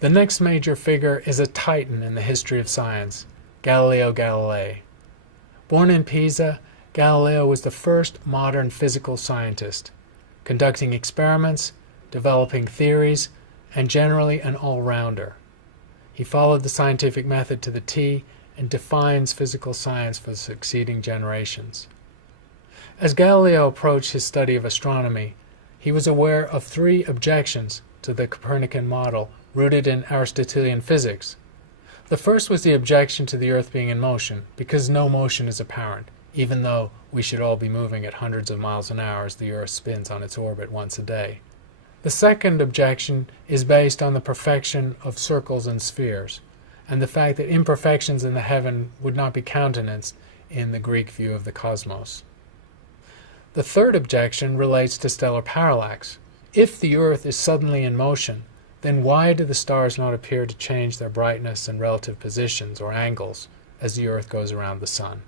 The next major figure is a titan in the history of science, Galileo Galilei. Born in Pisa, Galileo was the first modern physical scientist, conducting experiments, developing theories, and generally an all-rounder. He followed the scientific method to the T and defines physical science for the succeeding generations. As Galileo approached his study of astronomy, he was aware of three objections to the Copernican model rooted in Aristotelian physics. The first was the objection to the Earth being in motion, because no motion is apparent, even though we should all be moving at hundreds of miles an hour as the Earth spins on its orbit once a day. The second objection is based on the perfection of circles and spheres, and the fact that imperfections in the heaven would not be countenanced in the Greek view of the cosmos. The third objection relates to stellar parallax. If the Earth is suddenly in motion, then why do the stars not appear to change their brightness and relative positions or angles as the Earth goes around the Sun?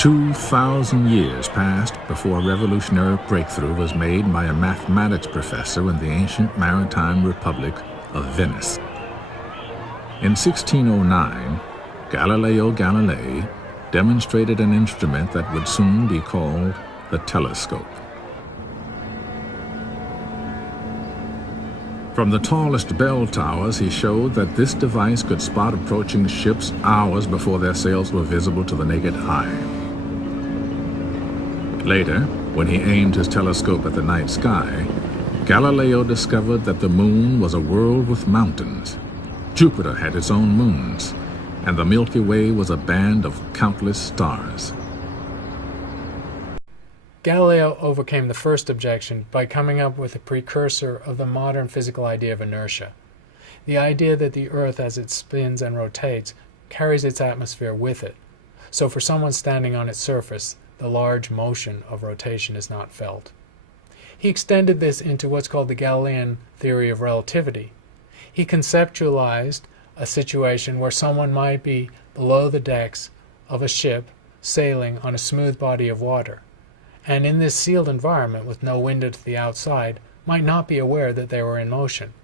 2,000 years passed before a revolutionary breakthrough was made by a mathematics professor in the ancient maritime republic of Venice. In 1609, Galileo Galilei demonstrated an instrument that would soon be called the telescope. From the tallest bell towers, he showed that this device could spot approaching ships hours before their sails were visible to the naked eye. Later, when he aimed his telescope at the night sky, Galileo discovered that the moon was a world with mountains. Jupiter had its own moons, and the Milky Way was a band of countless stars. Galileo overcame the first objection by coming up with a precursor of the modern physical idea of inertia, the idea that the Earth, as it spins and rotates, carries its atmosphere with it. So for someone standing on its surface, the large motion of rotation is not felt. He extended this into what's called the Galilean theory of relativity. He conceptualized a situation where someone might be below the decks of a ship sailing on a smooth body of water, and in this sealed environment with no window to the outside might not be aware that they were in motion.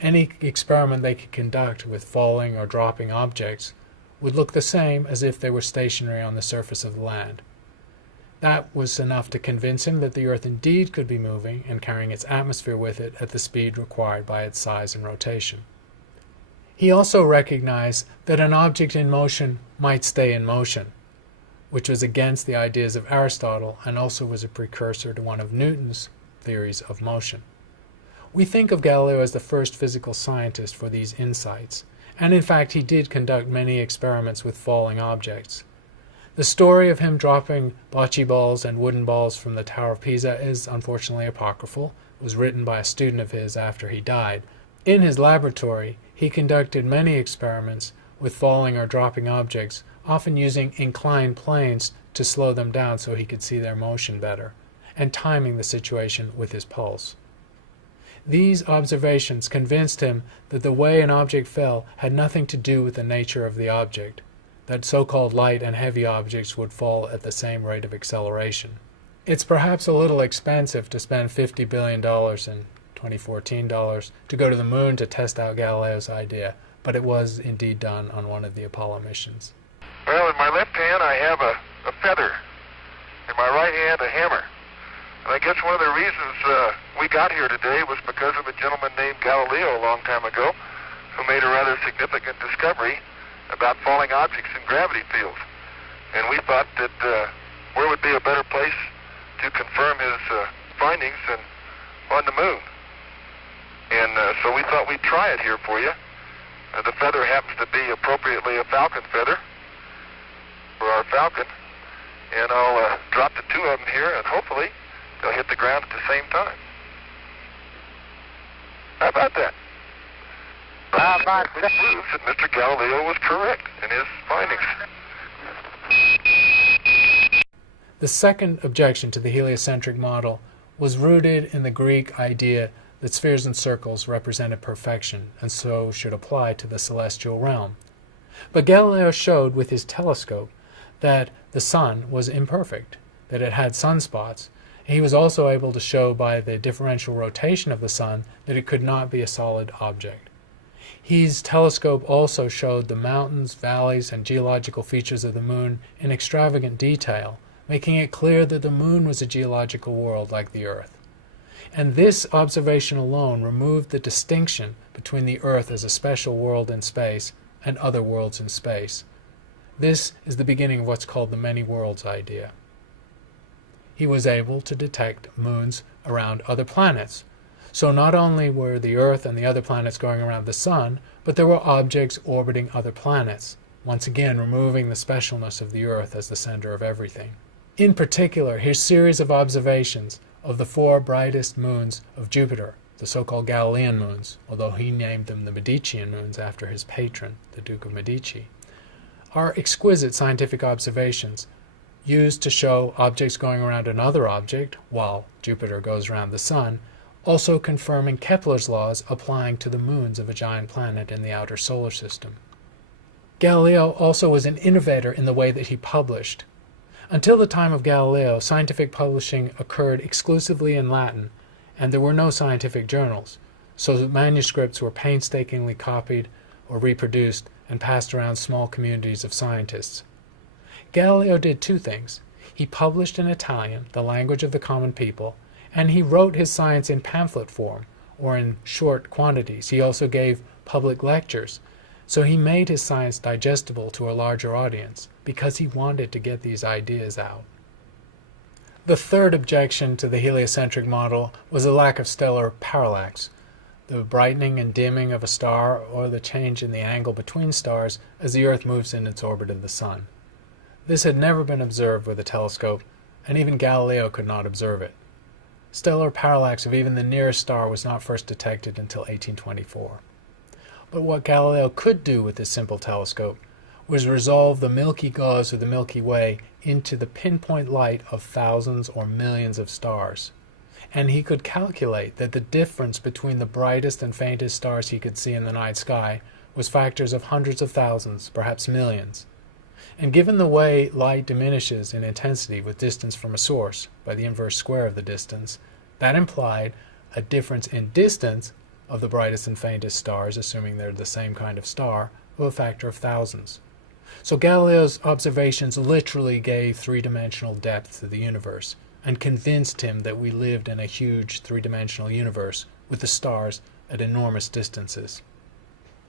Any experiment they could conduct with falling or dropping objects would look the same as if they were stationary on the surface of the land. That was enough to convince him that the Earth indeed could be moving and carrying its atmosphere with it at the speed required by its size and rotation. He also recognized that an object in motion might stay in motion, which was against the ideas of Aristotle and also was a precursor to one of Newton's theories of motion. We think of Galileo as the first physical scientist for these insights, and in fact he did conduct many experiments with falling objects. The story of him dropping bocce balls and wooden balls from the Tower of Pisa is unfortunately apocryphal. It was written by a student of his after he died. In his laboratory, he conducted many experiments with falling or dropping objects, often using inclined planes to slow them down so he could see their motion better, and timing the situation with his pulse. These observations convinced him that the way an object fell had nothing to do with the nature of the object, that so-called light and heavy objects would fall at the same rate of acceleration. It's perhaps a little expensive to spend $50 billion in 2014 dollars to go to the moon to test out Galileo's idea, but it was indeed done on one of the Apollo missions. Well, in my left hand I have a feather, in my right hand a hammer. And I guess one of the reasons we got here today was because of a gentleman named Galileo a long time ago who made a rather significant discovery about falling objects in gravity fields. And we thought that where would be a better place to confirm his findings than on the moon. And so we thought we'd try it here for you. The feather happens to be appropriately a falcon feather for our falcon. And I'll drop the two of them here, and hopefully they'll hit the ground at the same time. How about that? It proves that Mr. Galileo was correct in his findings. The second objection to the heliocentric model was rooted in the Greek idea that spheres and circles represented perfection and so should apply to the celestial realm. But Galileo showed with his telescope that the sun was imperfect, that it had sunspots. He was also able to show by the differential rotation of the sun that it could not be a solid object. His telescope also showed the mountains, valleys, and geological features of the moon in extravagant detail, making it clear that the moon was a geological world like the Earth. And this observation alone removed the distinction between the Earth as a special world in space and other worlds in space. This is the beginning of what's called the many worlds idea. He was able to detect moons around other planets. So not only were the Earth and the other planets going around the Sun, but there were objects orbiting other planets, once again removing the specialness of the Earth as the center of everything. In particular, his series of observations of the 4 brightest moons of Jupiter, the so-called Galilean moons, although he named them the Medicean moons after his patron, the Duke of Medici, are exquisite scientific observations used to show objects going around another object while Jupiter goes around the Sun, also confirming Kepler's laws applying to the moons of a giant planet in the outer solar system. Galileo also was an innovator in the way that he published. Until the time of Galileo, scientific publishing occurred exclusively in Latin, and there were no scientific journals, so manuscripts were painstakingly copied or reproduced and passed around small communities of scientists. Galileo did 2 things. He published in Italian, the language of the common people, and he wrote his science in pamphlet form, or in short quantities. He also gave public lectures. So he made his science digestible to a larger audience, because he wanted to get these ideas out. The third objection to the heliocentric model was a lack of stellar parallax, the brightening and dimming of a star, or the change in the angle between stars as the Earth moves in its orbit of the Sun. This had never been observed with a telescope, and even Galileo could not observe it. Stellar parallax of even the nearest star was not first detected until 1824. But what Galileo could do with this simple telescope was resolve the milky gauze of the Milky Way into the pinpoint light of thousands or millions of stars. And he could calculate that the difference between the brightest and faintest stars he could see in the night sky was factors of hundreds of thousands, perhaps millions. And given the way light diminishes in intensity with distance from a source by the inverse square of the distance, that implied a difference in distance of the brightest and faintest stars, assuming they're the same kind of star, of a factor of thousands. So Galileo's observations literally gave 3-dimensional depth to the universe and convinced him that we lived in a huge 3-dimensional universe with the stars at enormous distances.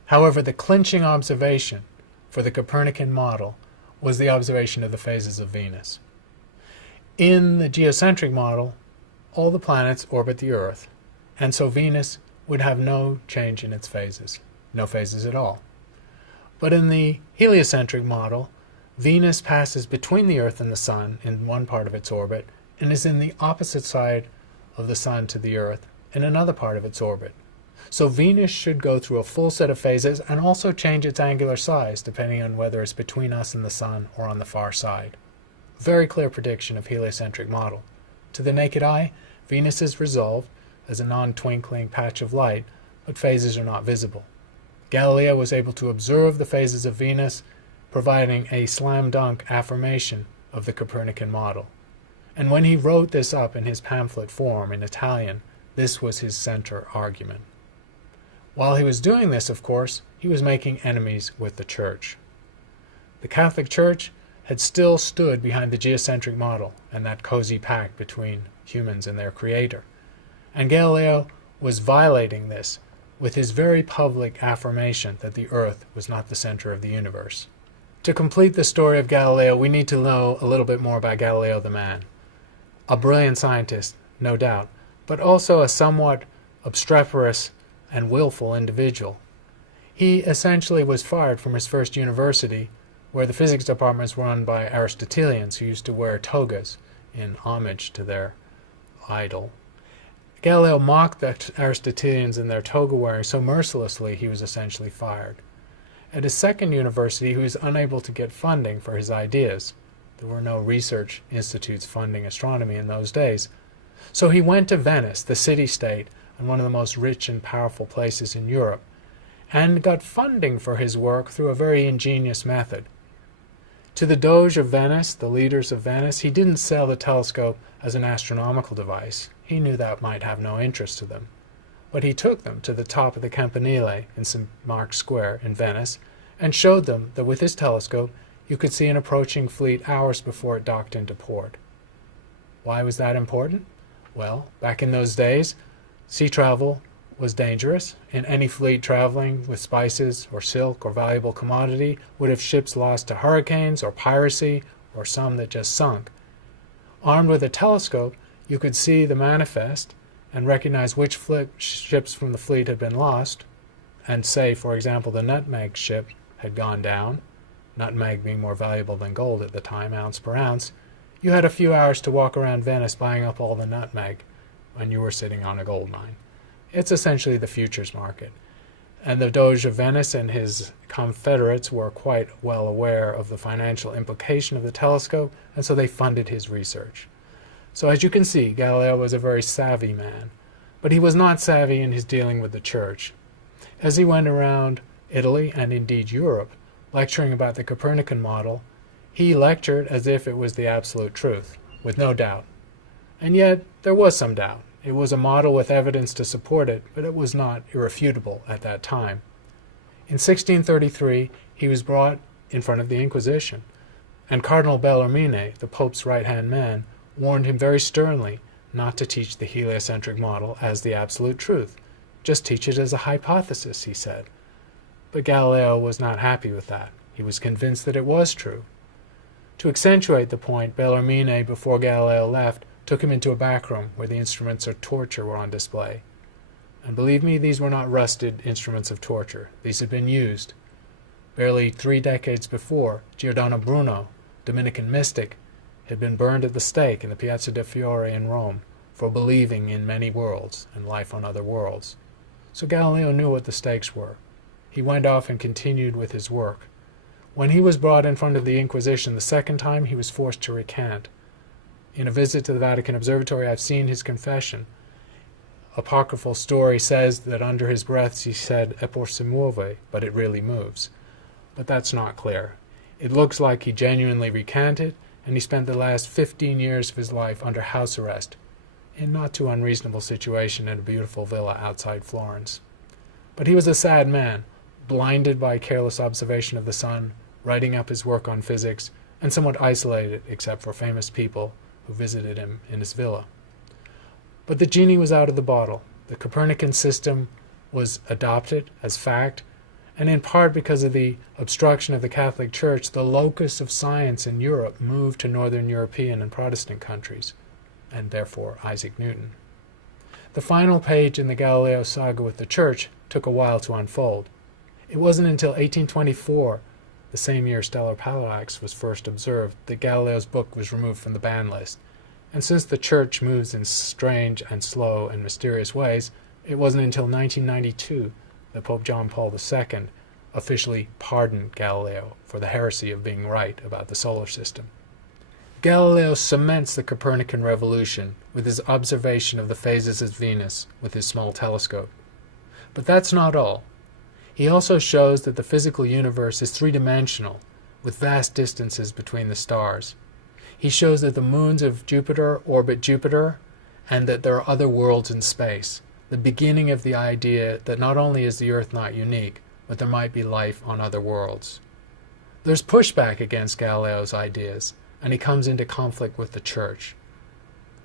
However, the clinching observation for the Copernican model was the observation of the phases of Venus. In the geocentric model, all the planets orbit the Earth, and so Venus would have no change in its phases, no phases at all. But in the heliocentric model, Venus passes between the Earth and the Sun in one part of its orbit and is in the opposite side of the Sun to the Earth in another part of its orbit. So Venus should go through a full set of phases and also change its angular size depending on whether it's between us and the Sun or on the far side. Very clear prediction of heliocentric model. To the naked eye, Venus is resolved as a non-twinkling patch of light, but phases are not visible. Galileo was able to observe the phases of Venus, providing a slam-dunk affirmation of the Copernican model. And when he wrote this up in his pamphlet form in Italian, this was his center argument. While he was doing this, of course, he was making enemies with the Church. The Catholic Church had still stood behind the geocentric model and that cozy pact between humans and their creator. And Galileo was violating this with his very public affirmation that the Earth was not the center of the universe. To complete the story of Galileo, we need to know a little bit more about Galileo the man. A brilliant scientist, no doubt, but also a somewhat obstreperous and willful individual. He essentially was fired from his first university, where the physics departments were run by Aristotelians who used to wear togas in homage to their idol. Galileo mocked the Aristotelians in their toga wearing so mercilessly he was essentially fired. At his second university, he was unable to get funding for his ideas. There were no research institutes funding astronomy in those days. So he went to Venice, the city-state, and one of the most rich and powerful places in Europe, and got funding for his work through a very ingenious method. To the Doge of Venice, the leaders of Venice, he didn't sell the telescope as an astronomical device. He knew that might have no interest to them. But he took them to the top of the Campanile in St. Mark's Square in Venice and showed them that with his telescope you could see an approaching fleet hours before it docked into port. Why was that important? Well, back in those days, sea travel was dangerous, and any fleet traveling with spices or silk or valuable commodity would have ships lost to hurricanes or piracy or some that just sunk. Armed with a telescope, you could see the manifest and recognize which ships from the fleet had been lost, and say, for example, the Nutmeg ship had gone down, nutmeg being more valuable than gold at the time, ounce per ounce. You had a few hours to walk around Venice buying up all the nutmeg when you were sitting on a gold mine. It's essentially the futures market. And the Doge of Venice and his confederates were quite well aware of the financial implication of the telescope, and so they funded his research. So as you can see, Galileo was a very savvy man, but he was not savvy in his dealing with the church. As he went around Italy and indeed Europe, lecturing about the Copernican model, he lectured as if it was the absolute truth, with no doubt. And yet there was some doubt. It was a model with evidence to support it, but it was not irrefutable at that time. In 1633, he was brought in front of the Inquisition, and Cardinal Bellarmine, the Pope's right-hand man, warned him very sternly not to teach the heliocentric model as the absolute truth. Just teach it as a hypothesis, he said. But Galileo was not happy with that. He was convinced that it was true. To accentuate the point, Bellarmine, before Galileo left, took him into a back room where the instruments of torture were on display. And believe me, these were not rusted instruments of torture. These had been used. Barely 3 decades before, Giordano Bruno, Dominican mystic, had been burned at the stake in the Piazza de Fiore in Rome for believing in many worlds and life on other worlds. So Galileo knew what the stakes were. He went off and continued with his work. When he was brought in front of the Inquisition the second time, he was forced to recant. In a visit to the Vatican Observatory, I've seen his confession. Apocryphal story says that under his breath he said, "Eppur si muove," but it really moves. But that's not clear. It looks like he genuinely recanted, and he spent the last 15 years of his life under house arrest, in not too unreasonable situation in a beautiful villa outside Florence. But he was a sad man, blinded by careless observation of the sun, writing up his work on physics, and somewhat isolated except for famous people who visited him in his villa. But the genie was out of the bottle. The Copernican system was adopted as fact, and in part because of the obstruction of the Catholic Church, the locus of science in Europe moved to Northern European and Protestant countries, and therefore Isaac Newton. The final page in the Galileo saga with the Church took a while to unfold. It wasn't until 1824, the same year stellar parallax was first observed, that Galileo's book was removed from the ban list. And since the Church moves in strange and slow and mysterious ways, it wasn't until 1992 that Pope John Paul II officially pardoned Galileo for the heresy of being right about the solar system. Galileo cements the Copernican revolution with his observation of the phases of Venus with his small telescope. But that's not all. He also shows that the physical universe is three-dimensional, with vast distances between the stars. He shows that the moons of Jupiter orbit Jupiter, and that there are other worlds in space, the beginning of the idea that not only is the Earth not unique, but there might be life on other worlds. There's pushback against Galileo's ideas, and he comes into conflict with the Church.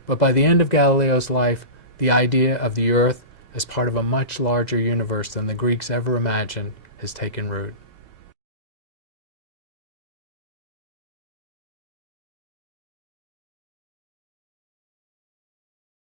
But by the end of Galileo's life, the idea of the Earth as part of a much larger universe than the Greeks ever imagined has taken root.